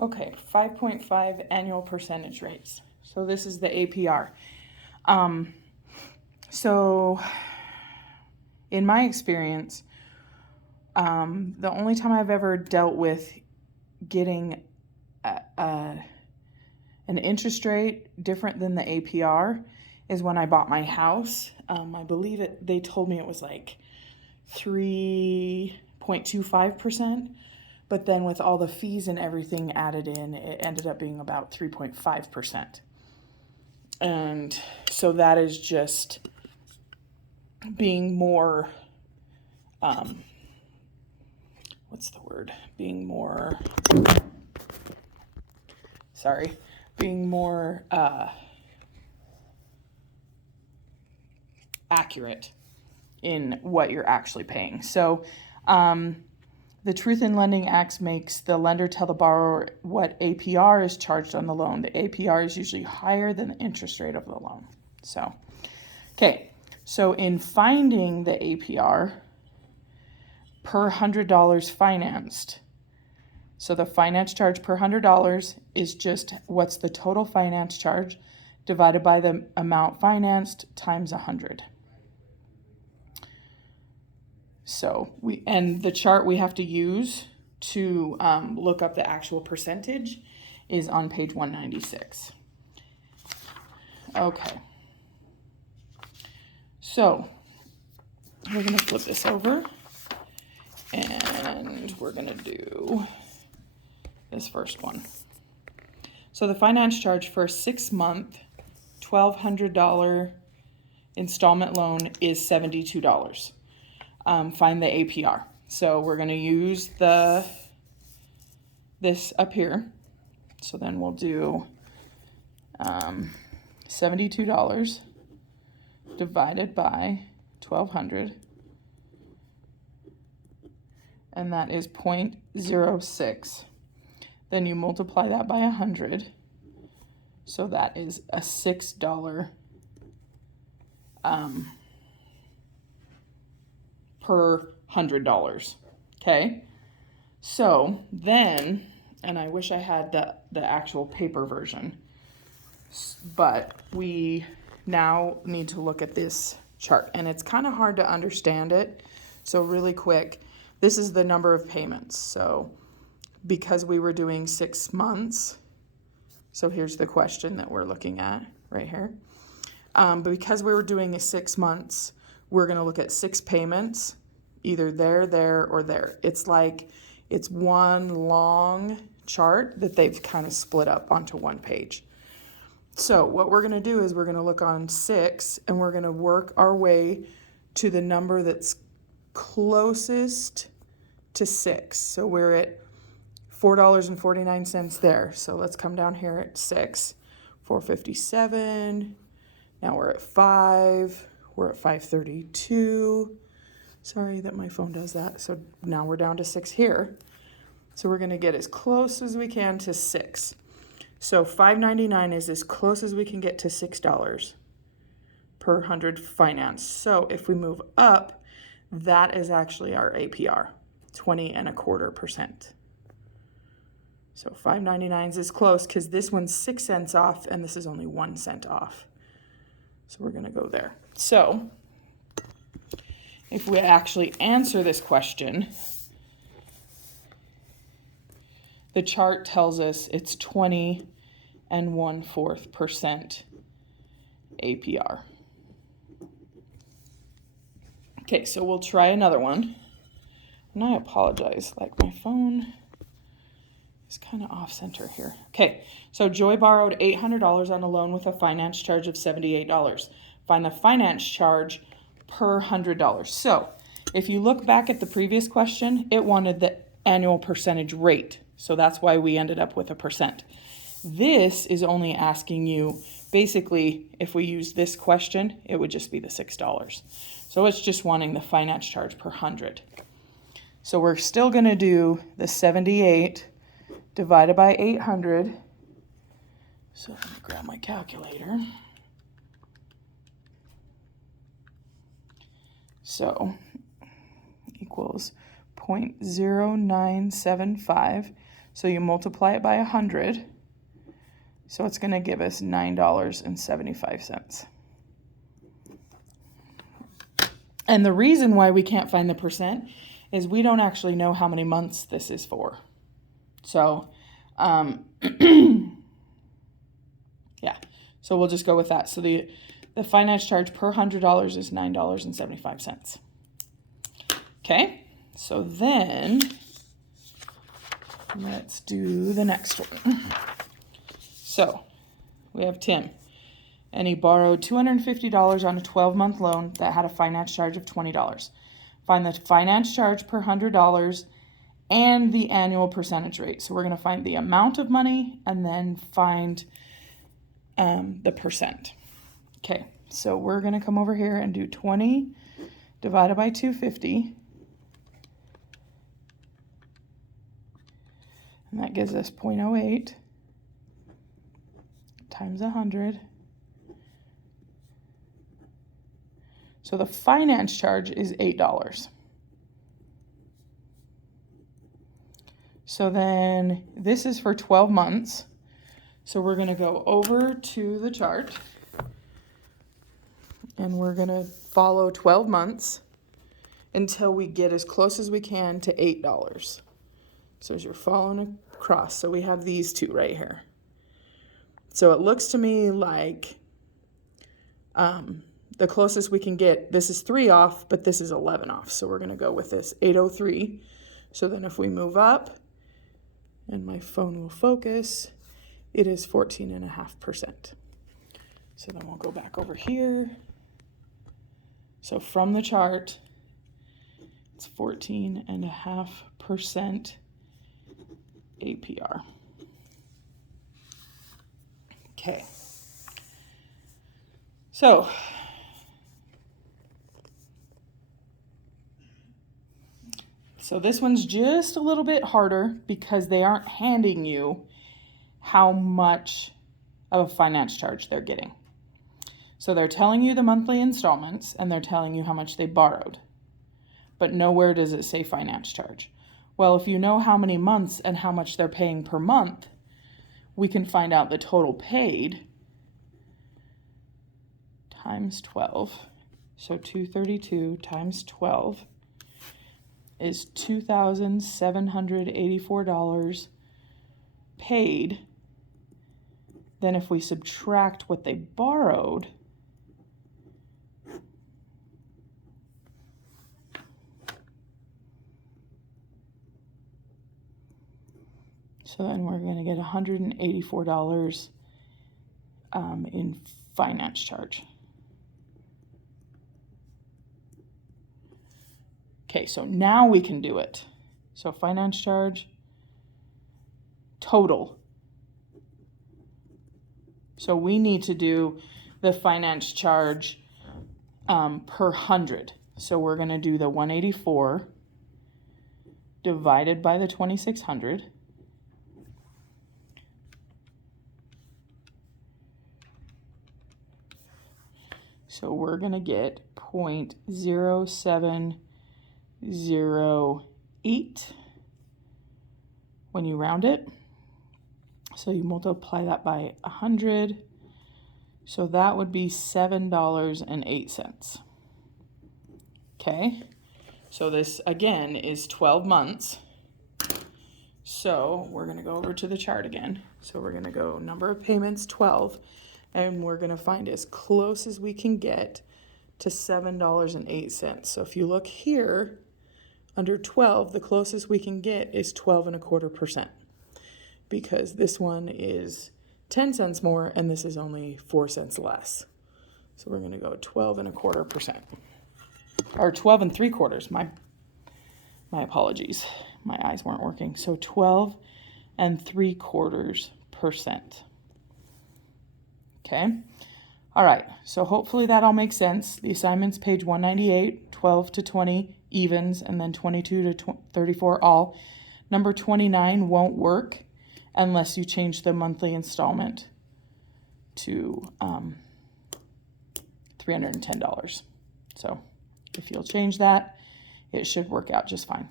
Okay, 5.5 annual percentage rates. So this is the APR. So in my experience, the only time I've ever dealt with getting an interest rate different than the APR is when I bought my house. I believe they told me it was like 3.25%, but then with all the fees and everything added in, it ended up being about 3.5%. And so that is just being more, being more accurate in what you're actually paying. So the Truth in Lending Act makes the lender tell the borrower what APR is charged on the loan. The APR is usually higher than the interest rate of the loan. So, okay, so in finding the APR per $100 financed, so the finance charge per $100 is just what's the total finance charge divided by the amount financed times 100. So the chart we have to use to look up the actual percentage is on page 196. Okay. So we're going to flip this over and we're going to do this first one. So the finance charge for a 6-month, $1,200 installment loan is $72. Find the APR. So we're going to use this up here. So then we'll do $72 divided by 1,200, and that is 0.06. Then you multiply that by 100, so that is a $6 per $100. Okay, so then, and I wish I had the actual paper version, but we now need to look at this chart, and it's kind of hard to understand it. So really quick, this is the number of payments. So because we were doing 6 months, so here's the question that we're looking at right here. But because we were doing 6 months, we're going to look at 6 payments, either there, or there. It's like it's one long chart that they've kind of split up onto one page. So what we're going to do is we're going to look on 6, and we're going to work our way to the number that's closest to 6. So we're at $4.49 there. So let's come down here at 6, $4.57. Now we're at 5. We're at 5.32. Sorry that my phone does that. So now we're down to 6 here. So we're going to get as close as we can to 6. So $5.99 is as close as we can get to $6 per 100 finance. So if we move up, that is actually our APR, 20.25%. So $5.99 is close because this one's 6 cents off and this is only 1 cent off. So we're going to go there. So if we actually answer this question, the chart tells us it's 20.25% APR. Okay, so we'll try another one. And I apologize, like my phone is kind of off center here. Okay, so Joy borrowed $800 on a loan with a finance charge of $78. Find the finance charge per $100. So if you look back at the previous question, it wanted the annual percentage rate. So that's why we ended up with a percent. This is only asking you, basically, if we use this question, it would just be the $6. So it's just wanting the finance charge per 100. So we're still going to do the 78 divided by 800. So let me grab my calculator. So equals 0.0975. So you multiply it by 100. So it's going to give us $9.75. And the reason why we can't find the percent is we don't actually know how many months this is for. So, yeah, so we'll just go with that. So the finance charge per $100 is $9.75. Okay, so then let's do the next one. So we have Tim, and he borrowed $250 on a 12-month loan that had a finance charge of $20. Find the finance charge per $100 and the annual percentage rate. So we're going to find the amount of money and then find the percent. Okay, so we're going to come over here and do 20 divided by 250. And that gives us 0.08 times 100. So the finance charge is $8. So then this is for 12 months. So we're going to go over to the chart and we're going to follow 12 months until we get as close as we can to $8. So as you're following across, so we have these two right here. So it looks to me like the closest we can get, this is 3 off, but this is 11 off. So we're going to go with this 803. So then if we move up, and my phone will focus, it is 14.5%. So then we'll go back over here. So from the chart, it's 14.5% APR. Okay. So this one's just a little bit harder because they aren't handing you how much of a finance charge they're getting. So they're telling you the monthly installments and they're telling you how much they borrowed, but nowhere does it say finance charge. Well, if you know how many months and how much they're paying per month, we can find out the total paid times 12. So 232 times 12 is $2,784 paid. Then if we subtract what they borrowed, so then we're going to get $184 in finance charge. Okay, so now we can do it. So finance charge, total. So we need to do the finance charge per 100. So we're going to do the 184 divided by the 2,600. So we're going to get 0.0708 when you round it. So you multiply that by 100. So that would be $7.08. Okay. So this again is 12 months. So we're going to go over to the chart again. So we're going to go number of payments 12. And we're going to find as close as we can get to $7.08. So if you look here, under 12, the closest we can get is 12.25%, because this one is 10 cents more and this is only 4 cents less. So we're going to go 12.25%, or 12.75. My apologies. My eyes weren't working. So 12.75%. Okay. All right. So hopefully that all makes sense. The assignment's page 198, 12 to 20 evens, and then 22 to 34 all. Number 29 won't work unless you change the monthly installment to $310. So if you'll change that, it should work out just fine.